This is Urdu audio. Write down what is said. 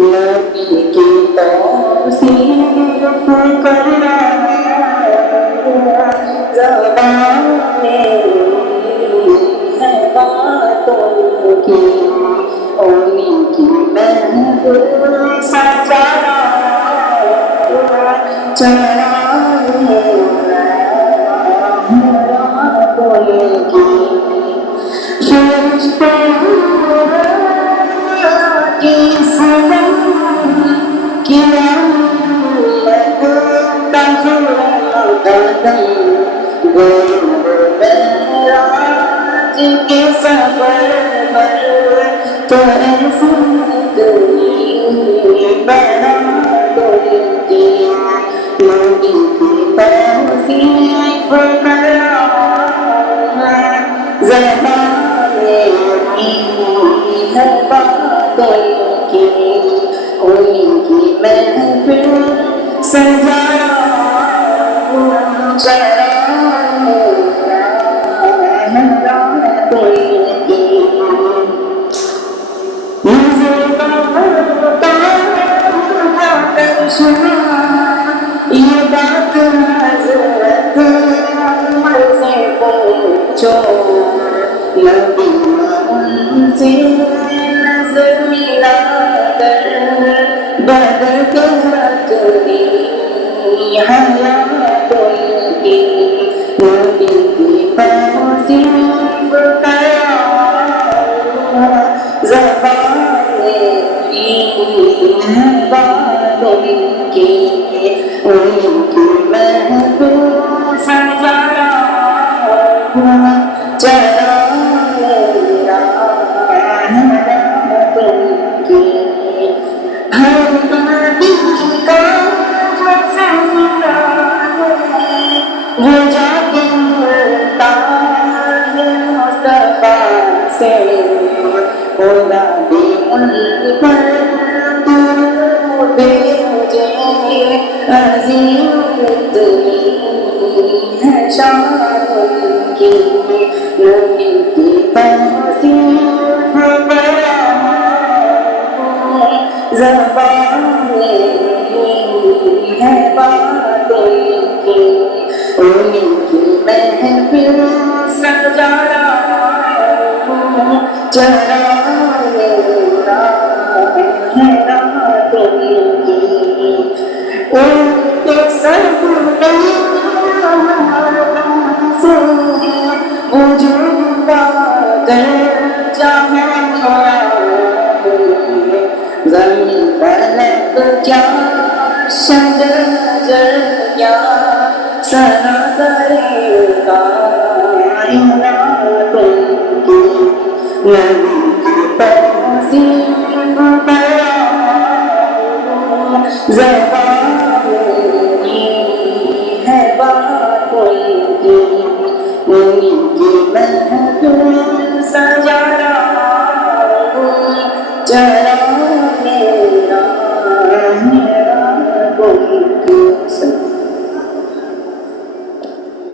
نبی کی توصیف کرنا زبان میری ہے باتوں کی، انہیں کی محفل سجانا چڑھانے راتوں کی فرشتے کی سنن کیا قدم معراج کے سفر پر تو ایسی دنیا بنا دلتی نبی کی توصیف کرنا زبان میری ہے باتوں کی، انہیں کی محفل سجانا چڑھانا راتوں کی سنا یہ بات حضرت عمر سے پوچھو، نبی ان سے نظر ملا کر بدل کے رکھ دی حیات ان کی، نبی کی توصیف کرنا زبان میری ہے باتوں کی، ان کی محفل سجانا چڑھانے راتوں کی، ہر نبی کا جو سجدہ ہے وہ جا کے ملتا ہے مصطفیٰ سے، خدا بھی ان پر درود بھیجے، عظیم اتنی ہے شان ان کی، نبی کی توصیف کرنا زبان میری ہے باتوں کی، انہیں کی محفل سجانا چڑھانے راتوں کی، ان کے سب سے وجود کر جہاں زمین فلک کیا شجر کیا سنا کرے کائنات ان کی، نبی کی توصیف کرنا زبان میری ہے باتوں کی، انہیں کی محفل سجانا